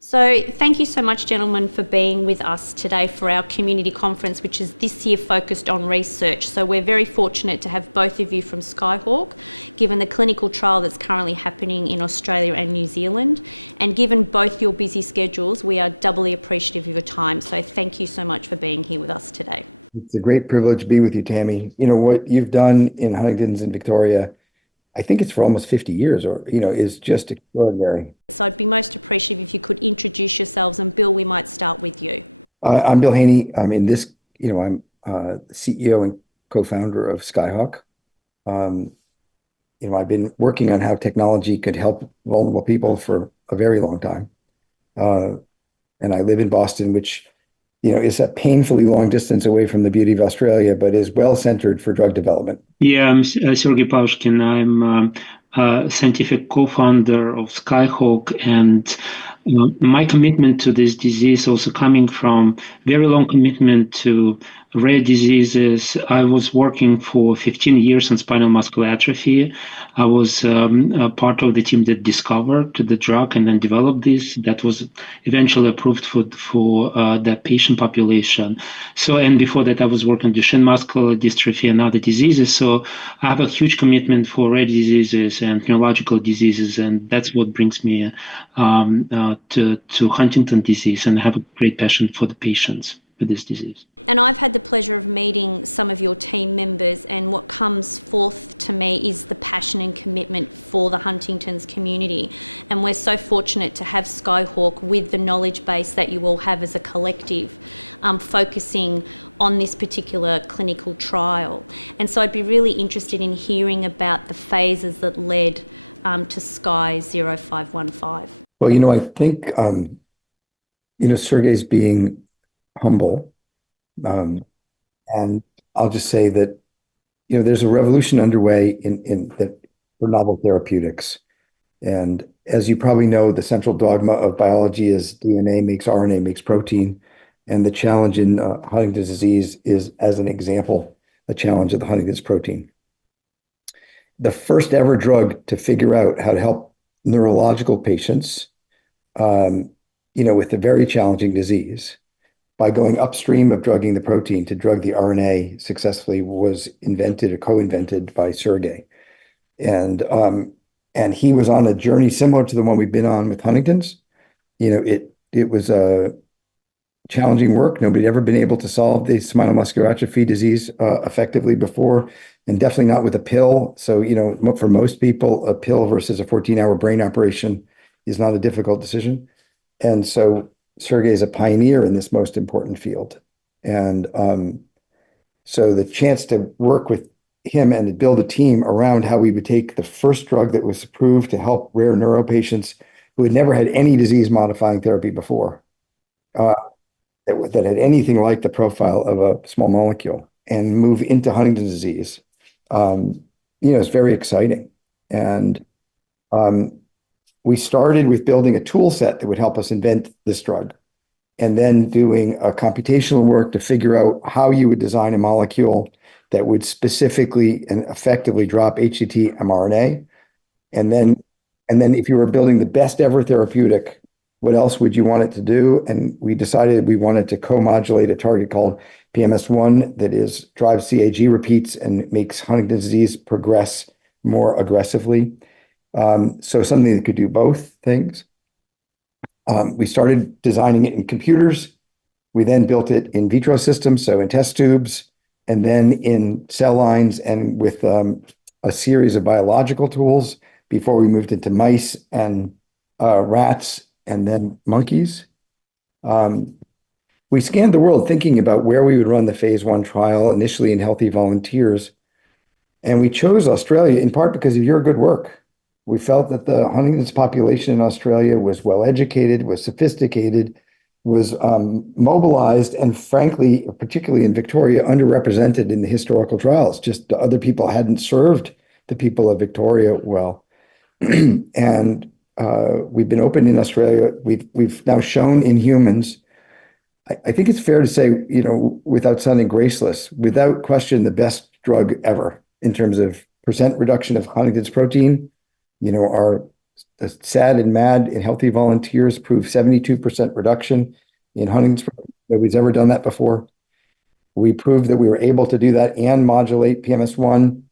So thank you so much, gentlemen, for being with us today for our community conference, which is this year focused on research. So we're very fortunate to have both of you from Skyhawk, given the clinical trial that's currently happening in Australia and New Zealand. And given both your busy schedules, we are doubly appreciative of your time. So thank you so much for being here with us today. It's a great privilege to be with you, Tammy. You know, what you've done in Huntington's in Victoria, I think it's for almost 50 years is just extraordinary. So I'd be most appreciative if you could introduce yourselves. And Bill, we might start with you. I'm Bill Haney. I'm CEO and co-founder of Skyhawk. I've been working on how technology could help vulnerable people for a very long time. And I live in Boston, which, is a painfully long distance away from the beauty of Australia, but is well centered for drug development. Yeah, I'm Sergey Paushkin. I'm a scientific co-founder of Skyhawk, and my commitment to this disease also coming from very long commitment to rare diseases. I was working for 15 years on spinal muscular atrophy. I was a part of the team that discovered the drug and then developed this. That was eventually approved for that patient population. So, and before that, I was working on Duchenne muscular dystrophy and other diseases. So I have a huge commitment for rare diseases and neurological diseases, and that's what brings me to Huntington disease, and I have a great passion for the patients with this disease. And I've had the pleasure of meeting some of your team members, and what comes forth to me is the passion and commitment for the Huntington's community. And we're so fortunate to have Skyhawk with the knowledge base that you all have as a collective, focusing on this particular clinical trial. And so I'd be really interested in hearing about the phases that led to Sky 0515. Well, I think, Sergey's being humble. And I'll just say that, there's a revolution underway in that for novel therapeutics. And as you probably know, the central dogma of biology is DNA makes RNA makes protein. And the challenge in Huntington's disease is, as an example, a challenge of the Huntington's protein. The first ever drug to figure out how to help neurological patients, with a very challenging disease, by going upstream of drugging the protein to drug the RNA successfully, was invented or co-invented by Sergey. And he was on a journey similar to the one we've been on with Huntington's. It was a challenging work. Nobody had ever been able to solve the spinal muscular atrophy disease effectively before, and definitely not with a pill. So, for most people, a pill versus a 14-hour brain operation is not a difficult decision. And so Sergey is a pioneer in this most important field. And so the chance to work with him and to build a team around how we would take the first drug that was approved to help rare neuro patients who had never had any disease-modifying therapy before, that had anything like the profile of a small molecule, and move into Huntington's disease, is very exciting. And we started with building a tool set that would help us invent this drug, and then doing a computational work to figure out how you would design a molecule that would specifically and effectively drop HTT mRNA. And then if you were building the best ever therapeutic, what else would you want it to do? And we decided we wanted to co-modulate a target called PMS1 that drives CAG repeats and makes Huntington's disease progress more aggressively. So something that could do both things. We started designing it in computers. We then built it in vitro systems, so in test tubes, and then in cell lines, and with a series of biological tools before we moved into mice and rats and then monkeys. We scanned the world thinking about where we would run the phase 1 trial, initially in healthy volunteers. And we chose Australia in part because of your good work. We felt that the Huntington's population in Australia was well-educated, was sophisticated, was mobilized, and frankly, particularly in Victoria, underrepresented in the historical trials. Just the other people hadn't served the people of Victoria well. And we've been open in Australia. We've now shown in humans, I think it's fair to say, without sounding graceless, without question, the best drug ever in terms of % reduction of Huntington's protein. Our the SAD and MAD in healthy volunteers proved 72% reduction in Huntington's protein. Nobody's ever done that before. We proved that we were able to do that and modulate PMS1,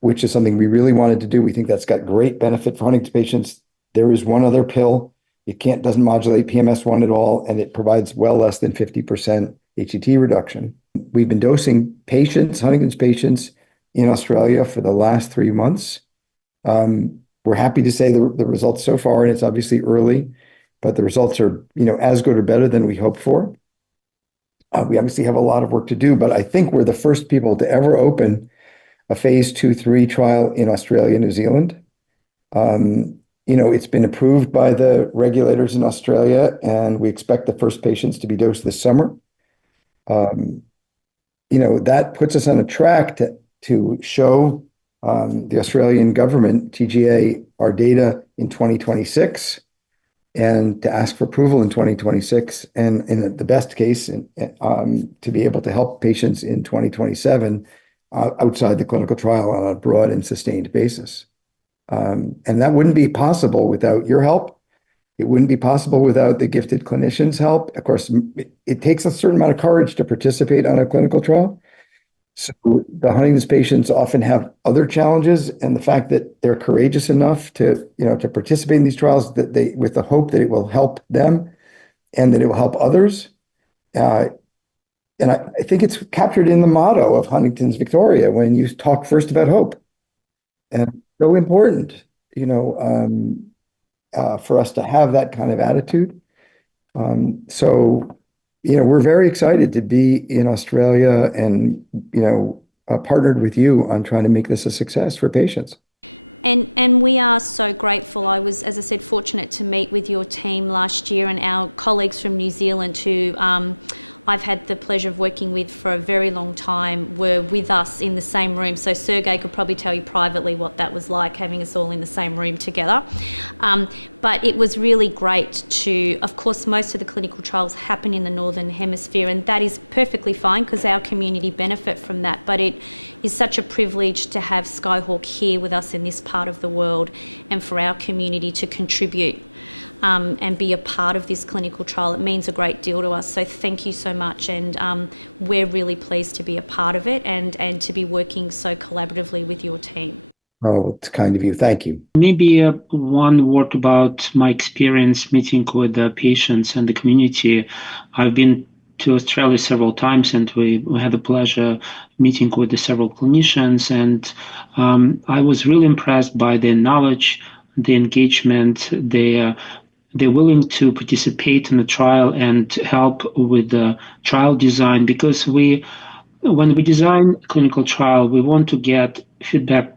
which is something we really wanted to do. We think that's got great benefit for Huntington's patients. There is one other pill. It doesn't modulate PMS1 at all, and it provides well less than 50% HTT reduction. We've been dosing Huntington's patients in Australia for the last 3 months. We're happy to say the results so far, and it's obviously early, but the results are, as good or better than we hoped for. We obviously have a lot of work to do, but I think we're the first people to ever open a phase 2/3 trial in Australia and New Zealand. It's been approved by the regulators in Australia, and we expect the first patients to be dosed this summer. That puts us on a track to show the Australian government, TGA, our data in 2026, and to ask for approval in 2026, and in the best case, to be able to help patients in 2027 outside the clinical trial on a broad and sustained basis. And that wouldn't be possible without your help. It wouldn't be possible without the gifted clinicians' help. Of course, it takes a certain amount of courage to participate on a clinical trial. So the Huntington's patients often have other challenges, and the fact that they're courageous enough to participate in these trials, with the hope that it will help them and that it will help others. And I think it's captured in the motto of Huntington's Victoria when you talk first about hope. And so important, for us to have that kind of attitude. We're very excited to be in Australia and, partnered with you on trying to make this a success for patients. And we are so grateful. I was, as I said, fortunate to meet with your team last year, and our colleagues from New Zealand who I've had the pleasure of working with for a very long time were with us in the same room. So Sergey could probably tell you privately what that was like, having us all in the same room together. But it was really great of course, most of the clinical trials happen in the Northern Hemisphere, and that is perfectly fine because our community benefit from that. But it is such a privilege to have Skyhawk here with us in this part of the world, and for our community to contribute and be a part of this clinical trial. It means a great deal to us. So thank you so much. And we're really pleased to be a part of it and to be working so collaboratively with your team. Oh, it's kind of you. Thank you. Maybe one word about my experience meeting with the patients and the community. I've been to Australia several times, and we had the pleasure meeting with the several clinicians. And I was really impressed by their knowledge, the engagement, they're willing to participate in the trial and help with the trial design, because when we design a clinical trial, we want to get feedback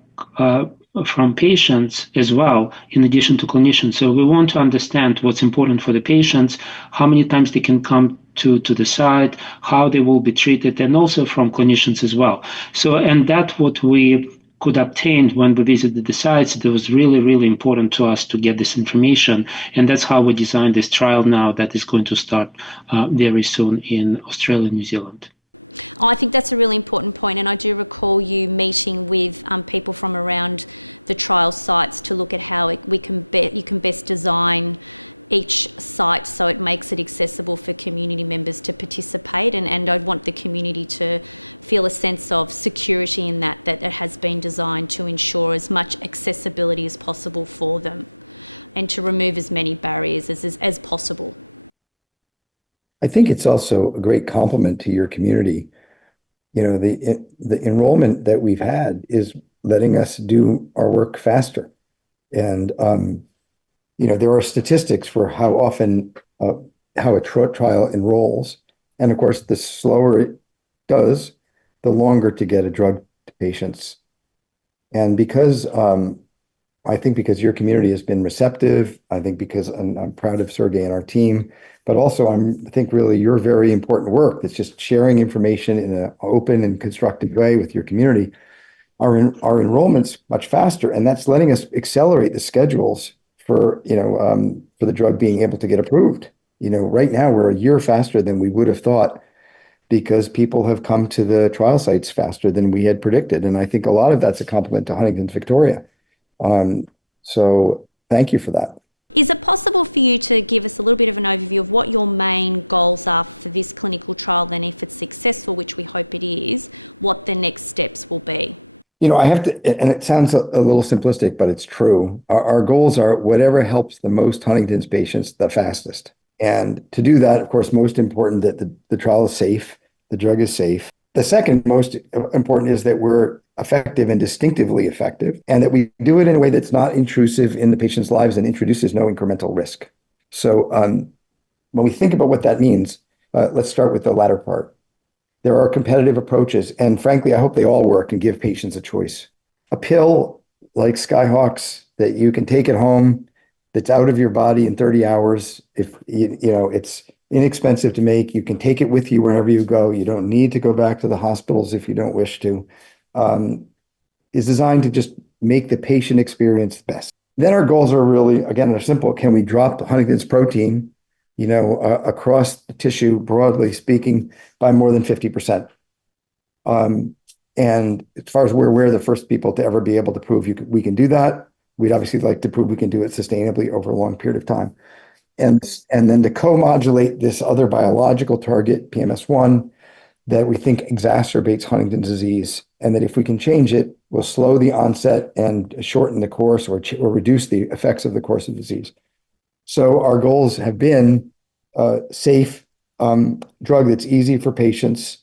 from patients as well, in addition to clinicians. So we want to understand what's important for the patients, how many times they can come to the site, how they will be treated, and also from clinicians as well. And that's what we could obtain when we visited the sites. It was really, really important to us to get this information. And that's how we designed this trial now that is going to start very soon in Australia and New Zealand. Oh, I think that's a really important point, and I do recall you meeting with people from around the trial sites to look at how you can best design each site so it makes it accessible for community members to participate, and I'd want the community to feel a sense of security in that it has been designed to ensure as much accessibility as possible for them and to remove as many barriers as possible. I think it's also a great compliment to your community. The enrollment that we've had is letting us do our work faster. And, there are statistics for how often, how a trial enrolls. And of course, the slower it does, the longer to get a drug to patients. And because, I think because your community has been receptive, I think because I'm proud of Sergey and our team, but also I think really your very important work that's just sharing information in an open and constructive way with your community. Our enrollment's much faster, and that's letting us accelerate the schedules for the drug being able to get approved. Right now we're a year faster than we would have thought, because people have come to the trial sites faster than we had predicted. And I think a lot of that's a compliment to Huntington's Victoria. So thank you for that. Is it possible for you to give us a little bit of an overview of what your main goals are for this clinical trial, then if it's successful, which we hope it is, what the next steps will be? I have to, and it sounds a little simplistic, but it's true. Our goals are whatever helps the most Huntington's patients the fastest. And to do that, of course, most important that the trial is safe, the drug is safe. The second most important is that we're effective and distinctively effective, and that we do it in a way that's not intrusive in the patient's lives and introduces no incremental risk. So when we think about what that means, let's start with the latter part. There are competitive approaches, and frankly, I hope they all work and give patients a choice. A pill like Skyhawk's that you can take at home, that's out of your body in 30 hours. If it's inexpensive to make, you can take it with you wherever you go. You don't need to go back to the hospitals if you don't wish to. Is designed to just make the patient experience best. Then our goals are really, again, are simple. Can we drop Huntington's protein, across the tissue, broadly speaking, by more than 50%? And as far as we're the first people to ever be able to prove we can do that. We'd obviously like to prove we can do it sustainably over a long period of time. And then to co-modulate this other biological target, PMS1, that we think exacerbates Huntington's disease, and that if we can change it, will slow the onset and shorten the course or reduce the effects of the course of disease. So our goals have been safe drug that's easy for patients,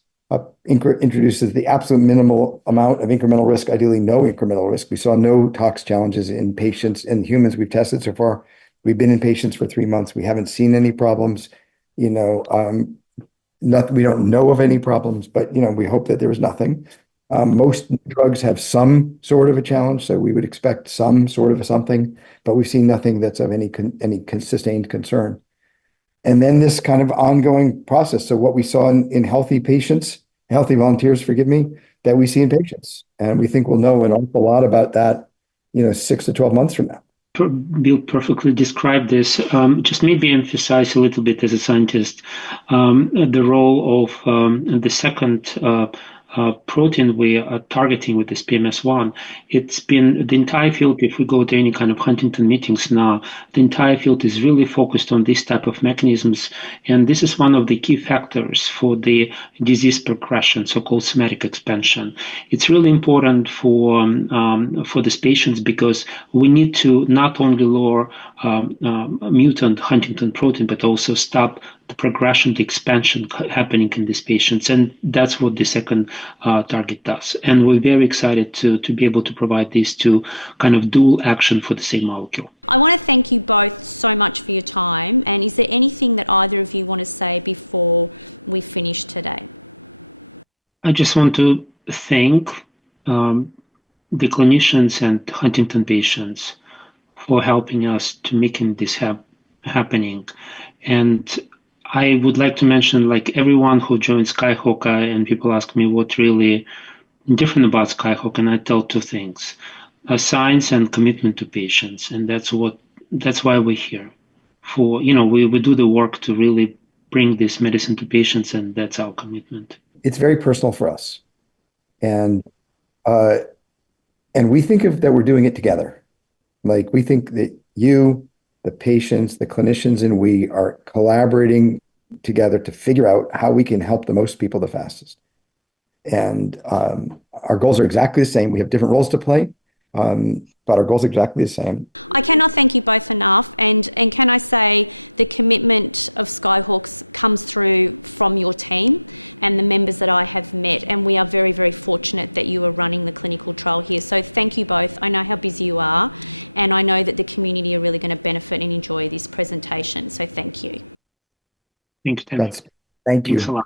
introduces the absolute minimal amount of incremental risk, ideally no incremental risk. We saw no tox challenges in patients and humans we've tested so far. We've been in patients for 3 months. We haven't seen any problems. We don't know of any problems, but we hope that there was nothing. Most drugs have some sort of a challenge, so we would expect some sort of something, but we've seen nothing that's of any sustained concern. And then this kind of ongoing process. So what we saw in healthy patients, healthy volunteers, that we see in patients, and we think we'll know an awful lot about that, 6 to 12 months from now. Bill perfectly described this. Just maybe emphasize a little bit as a scientist the role of the second protein we are targeting with this PMS1. It's been the entire field, if we go to any kind of Huntington meetings now, the entire field is really focused on this type of mechanisms. And this is one of the key factors for the disease progression, so-called somatic expansion. It's really important for these patients because we need to not only lower mutant Huntington protein, but also stop the progression, the expansion happening in these patients. And that's what the second target does. And we're very excited to be able to provide these two kind of dual action for the same molecule. I want to thank you both so much for your time. And is there anything that either of you want to say before we finish today? I just want to thank the clinicians and Huntington patients for helping us to making this happening. And I would like to mention, like everyone who joins Skyhawk, and people ask me what really different about Skyhawk, and I tell two things: science and commitment to patients, and that's why we're here. For we do the work to really bring this medicine to patients, and that's our commitment. It's very personal for us, and we think that we're doing it together. Like we think that you, the patients, the clinicians, and we are collaborating together to figure out how we can help the most people the fastest. And our goals are exactly the same. We have different roles to play, but our goals are exactly the same. I cannot thank you both enough. And can I say the commitment of Skyhawks comes through from your team and the members that I have met. And we are very, very fortunate that you are running the clinical trial here. So thank you both. I know how busy you are, and I know that the community are really going to benefit and enjoy this presentation. So thank you. Thanks, Tammy. Thank you. Thanks a lot.